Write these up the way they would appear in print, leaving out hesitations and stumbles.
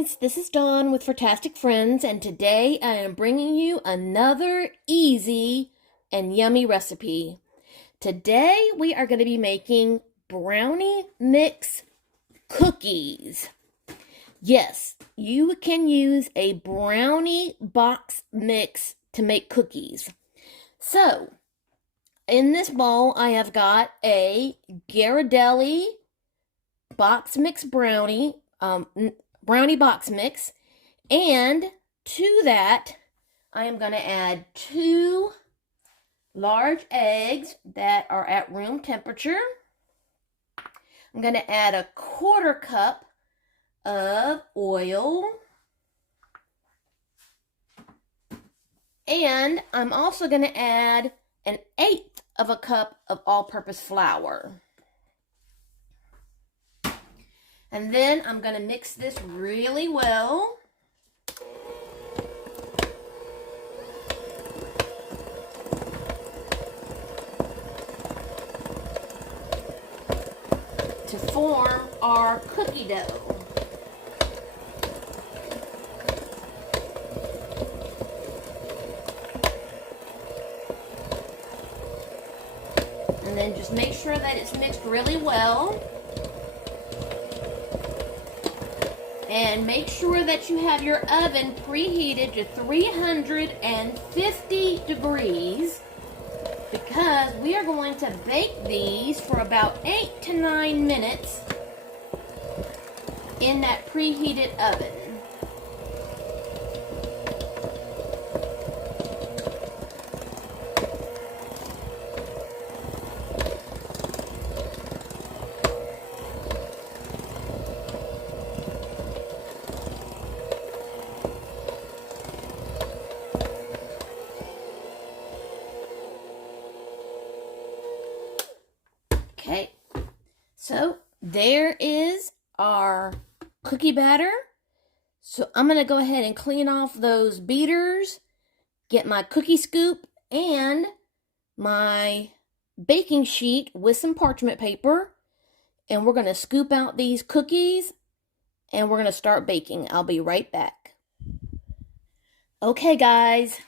guys, this is Dawn with Furtastic Friends, and today I am bringing you another easy and yummy recipe. Today we are going to be making brownie mix cookies. Yes, you can use a brownie box mix to make cookies. So, in this bowl I have got a Ghirardelli box mix brownie box mix, and to that I am going to add 2 large eggs that are at room temperature. I'm going to add a 1/4 cup of oil, and I'm also going to add 1/8 of a cup of all-purpose flour. And then I'm going to mix this really well. To form our cookie dough. And then just make sure that it's mixed really well. And make sure that you have your oven preheated to 350 degrees, because we are going to bake these for about 8 to 9 minutes in that preheated oven. Okay, so there is our cookie batter. So I'm going to go ahead and clean off those beaters, get my cookie scoop and my baking sheet with some parchment paper, and we're going to scoop out these cookies and we're going to start baking. I'll be right back. Okay guys,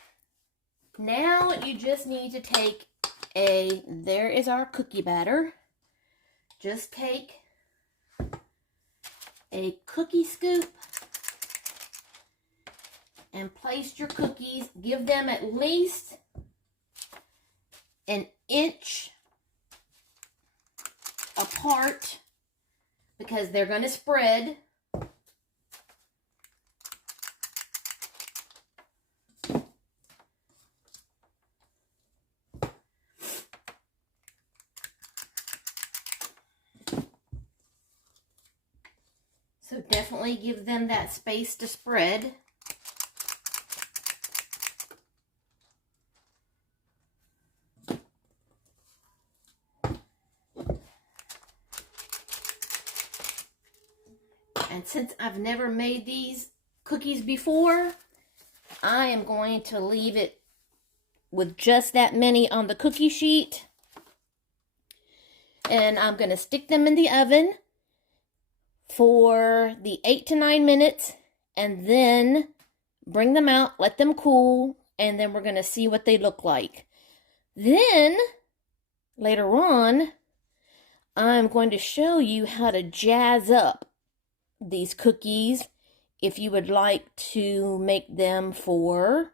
now you just need to take there is our cookie batter. Just take a cookie scoop and place your cookies. Give them at least 1 inch apart, because they're going to spread. So definitely give them that space to spread. And since I've never made these cookies before, I am going to leave it with just that many on the cookie sheet. And I'm going to stick them in the oven for the 8 to 9 minutes, and then bring them out, let them cool, and then we're going to see what they look like. Then, later on, I'm going to show you how to jazz up these cookies if you would like to make them for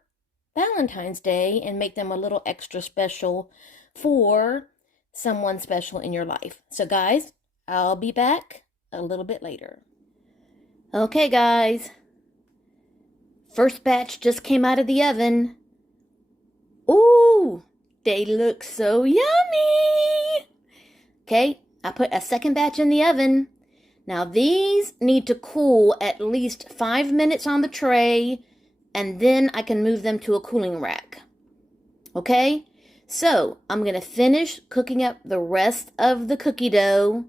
Valentine's Day and make them a little extra special for someone special in your life. So guys, I'll be back a little bit later. Okay guys, first batch just came out of the oven. Ooh, they look so yummy. Okay, I put a second batch in the oven. Now these need to cool at least 5 minutes on the tray, and then I can move them to a cooling rack. Okay, so I'm going to finish cooking up the rest of the cookie dough,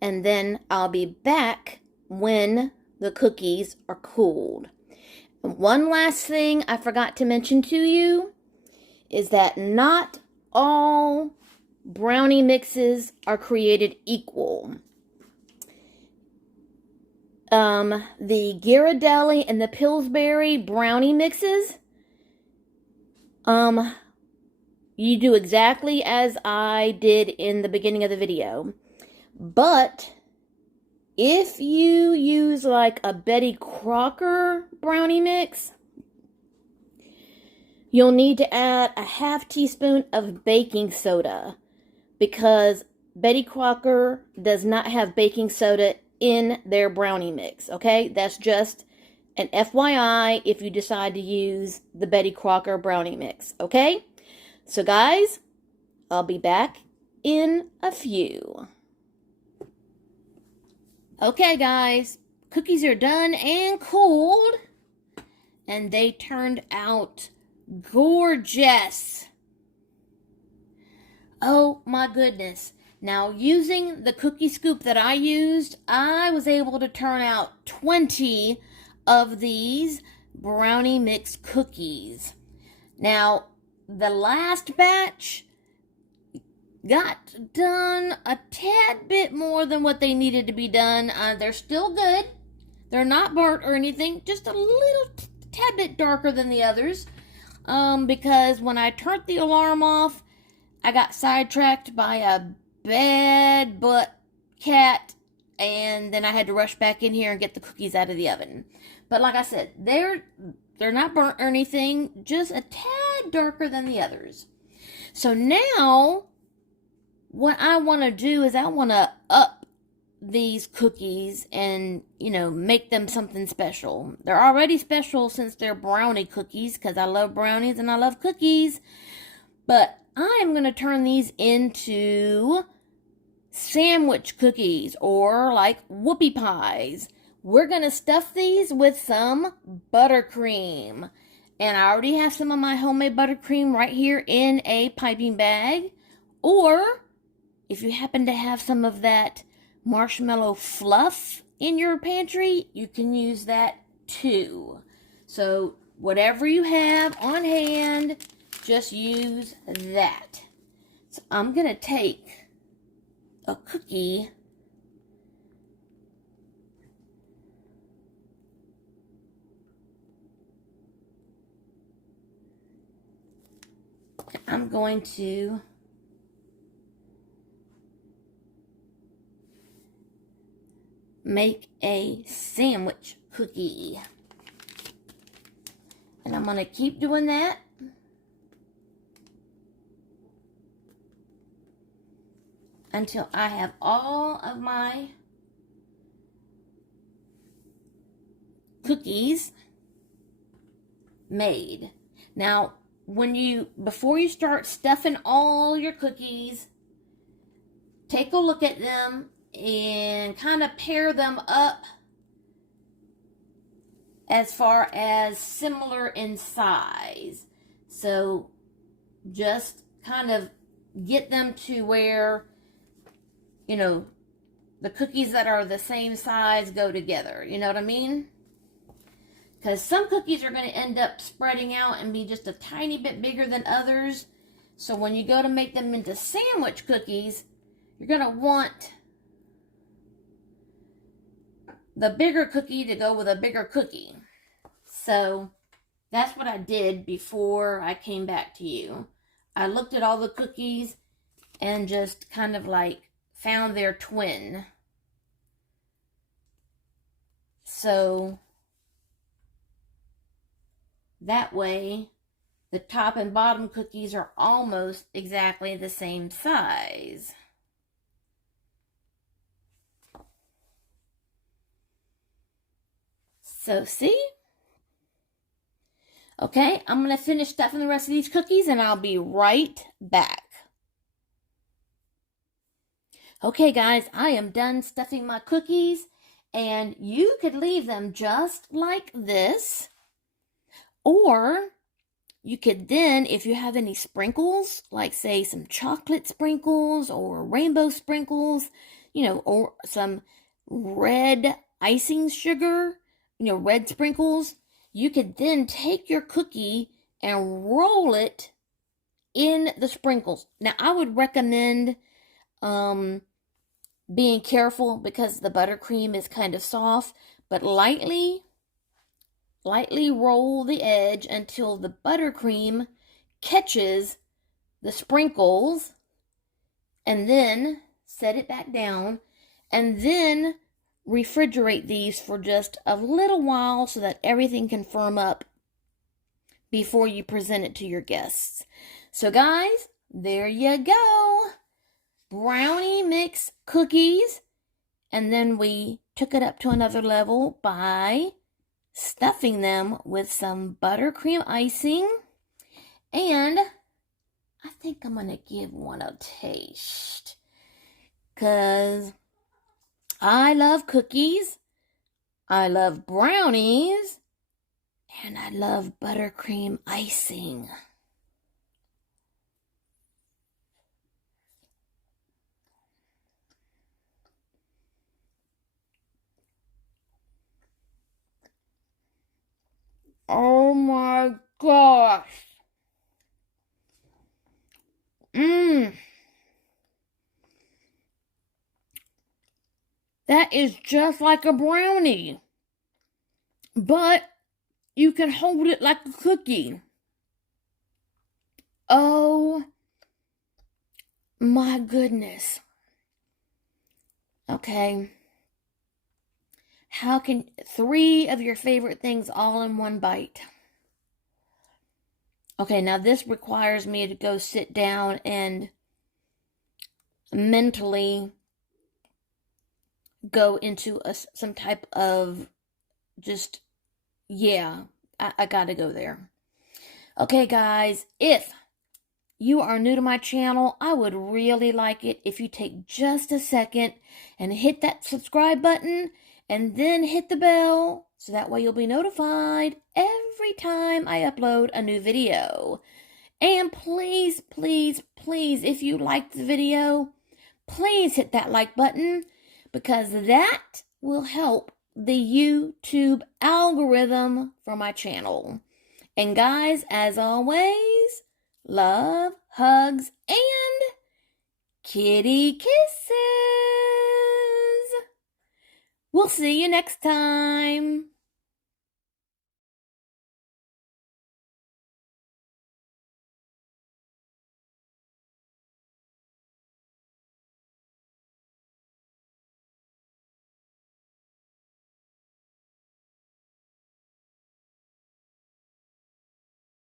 and then I'll be back when the cookies are cooled. And one last thing I forgot to mention to you is that not all brownie mixes are created equal. the Ghirardelli and the Pillsbury brownie mixes, you do exactly as I did in the beginning of the video. But if you use like a Betty Crocker brownie mix, you'll need to add a half teaspoon of baking soda, because Betty Crocker does not have baking soda in their brownie mix, okay? That's just an FYI if you decide to use the Betty Crocker brownie mix, okay? So guys, I'll be back in a few. Okay guys, cookies are done and cooled, and they turned out gorgeous. Oh my goodness. Now, using the cookie scoop that I used, I was able to turn out 20 of these Brownie Mix Cookies. Now, the last batch got done a tad bit more than what they needed to be done. They're still good. They're not burnt or anything, just a little tad bit darker than the others. Because when I turned the alarm off, I got sidetracked by a bad butt cat, and then I had to rush back in here and get the cookies out of the oven. But like I said, they're not burnt or anything, just a tad darker than the others. So now, what I want to do is I want to up these cookies and, make them something special. They're already special since they're brownie cookies, because I love brownies and I love cookies. But I'm going to turn these into sandwich cookies, or like whoopie pies. We're going to stuff these with some buttercream. And I already have some of my homemade buttercream right here in a piping bag. Or if you happen to have some of that marshmallow fluff in your pantry, you can use that too. So whatever you have on hand, just use that. So I'm going to take a cookie and I'm going to make a sandwich cookie. And I'm going to keep doing that until I have all of my cookies made. Now, before you start stuffing all your cookies, take a look at them and kind of pair them up as far as similar in size. So just kind of get them to where, the cookies that are the same size go together. You know what I mean? Because some cookies are going to end up spreading out and be just a tiny bit bigger than others. So when you go to make them into sandwich cookies, you're going to want the bigger cookie to go with a bigger cookie. So that's what I did before I came back to you. I looked at all the cookies and just kind of like found their twin. So that way the top and bottom cookies are almost exactly the same size. So see? Okay, I'm going to finish stuffing the rest of these cookies and I'll be right back. Okay guys, I am done stuffing my cookies, and you could leave them just like this, or you could then, if you have any sprinkles, like say some chocolate sprinkles or rainbow sprinkles, or some red icing sugar, red sprinkles, you could then take your cookie and roll it in the sprinkles. Now, I would recommend being careful because the buttercream is kind of soft, but lightly roll the edge until the buttercream catches the sprinkles, and then set it back down, and then refrigerate these for just a little while so that everything can firm up before you present it to your guests. So guys, there you go. Brownie Mix Cookies. And then we took it up to another level by stuffing them with some buttercream icing. And I think I'm going to give one a taste, because I love cookies, I love brownies, and I love buttercream icing. Oh my gosh. That is just like a brownie, but you can hold it like a cookie. Oh my goodness. Okay. How can 3 of your favorite things all in one bite? Okay, now this requires me to go sit down and mentally go into some type of just, yeah, I gotta go there. Okay, guys, if you are new to my channel, I would really like it if you take just a second and hit that subscribe button and then hit the bell so that way you'll be notified every time I upload a new video. And please, please, please, if you liked the video, please hit that like button, because that will help the YouTube algorithm for my channel. And guys, as always, love, hugs, and kitty kisses. We'll see you next time.